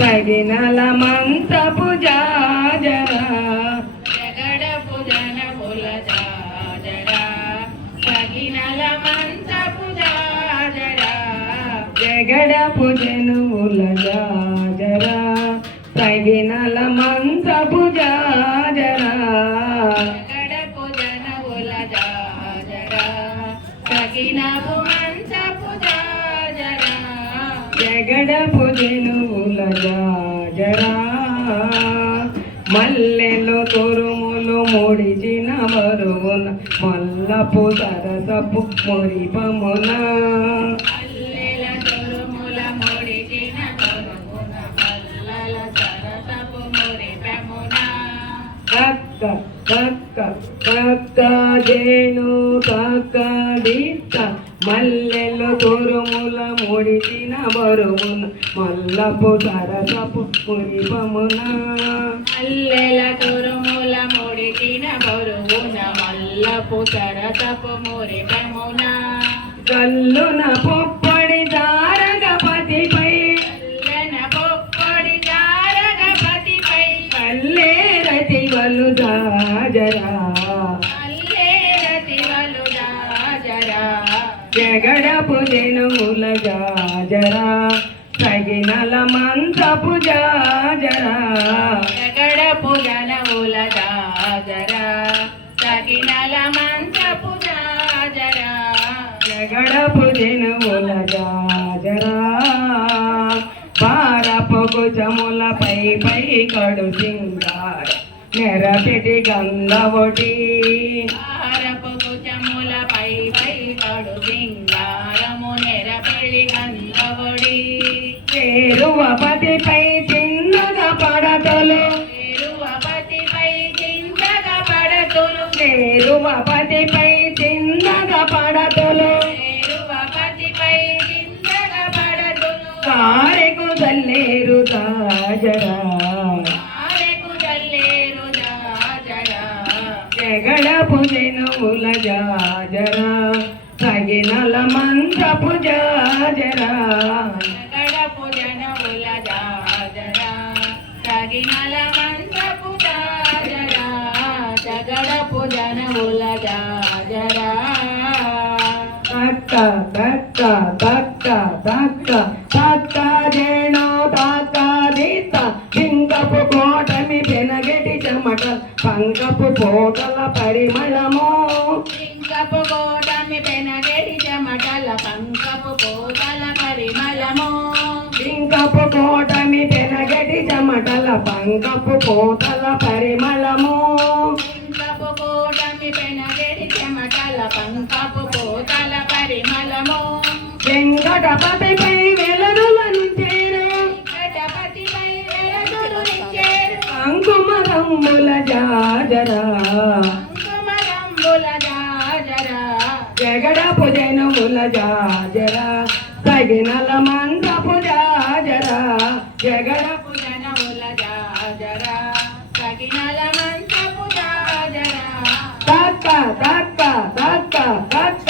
తగినల మంతపు జాజరా జగడపు జనముల జాజరా. సగినల మంచపు జాజరా జగడపు జనుముల జాజరా. తగినల మంతపు జాజరా జగడపు జనముల జాజరా. సగినపు మంచపు జాజరా జగడపు జనుముల జాజరా మల్లెలు తురుములు ముడిచిన బరువున మల్లపు సరసపు మురిపమున. కక్క కక్క కక్క జేను కక్క దీక్క మల్లెలు తురుముల ముడిచిన బరువున మల్లపు సరసపు మురిపమున అల్లెల తొరుముల ముడిచిన బరువున మల్లపు సరసపు మురిపెమున. కల్లున పొప్పడి జగడపు జనుముల జాజరా తగినల మంతపు జాజరా. జగడపు జనముల జాజరా తగినల మంచపు జాజరా. జగడపు జనుముల జాజరా. పారపు కుచములపై పై కడు సింగార నెరపెటి గంధవటి పై కడు సింగారము నెరపడి గంధవడి చేరువపతిపై చిన్నగా పడతలు. తిరువపతిపై చింతగా పడతులు. చేరువపతిపై చిన్నగా పడతలు. తిరువపతిపై చింతగా పడతులు. కారెకు జల్లేరు జాజరా. జగడపు జనుముల జాజరా. తగినల మంత్రపు జాజరా గడపు జనముల జాజరా. తగినల మంచపు జాజరా జగడపు జనముల జాజరా. తక్క తక్క తక్క తక్క తక్క జేణో తక్క దీత. పింకపు కోటమి పెనగటి చెమట పంకపు పోటల పరిమళము. పింకపు కోటమి పెనగడి చెమటల పంకపు పోతల పరిమళము. పింకపు కోటమి పెనగటి చెమటల పంకపు పోటల పరిమళము. పింకపు కోటమి పెనగడి చెమటల పంకపు పోతల పరిమళము. వెంకటపతిపై వెలదులను చేరు. గణపతిపై వెలదులు నిచ్చేరు అంకుమరమ్ముల జాజరా కుంకుమరంబుల జాజరా జగడపు జనముల జాజరా తగినల మందపు జాజరా జగడపు జనముల జాజరా తగినల మంచపు జాజరా తక్క తక్క తక్క తక్క తక్క.